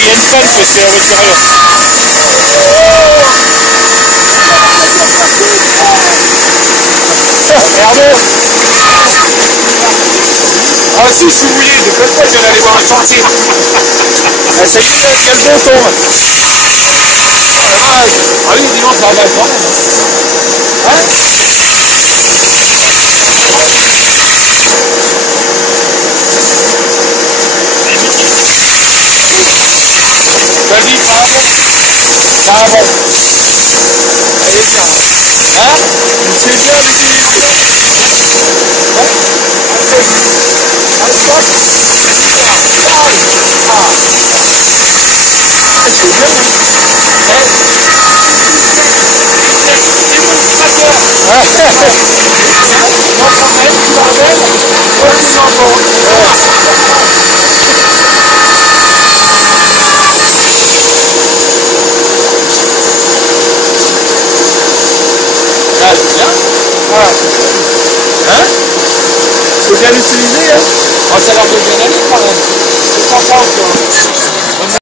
qu'il y a une panne parce que la voiture est là. Merde. Ah si, je suis mouillé, je peux pas, je viens d'aller voir un chantier. Ah, ça y est, il y a le bon tombe. Ah oui, dis donc, ça va quand même. Hein? Vas-y, ça va bon. Ça va bon. Elle est bien. Hein? C'est bien l'utiliser. Ouais? Un stop. C'est bien. Hein? Faut bien l'utiliser, hein? Oh, ça a l'air de bien aller quand même. C'est sympa encore.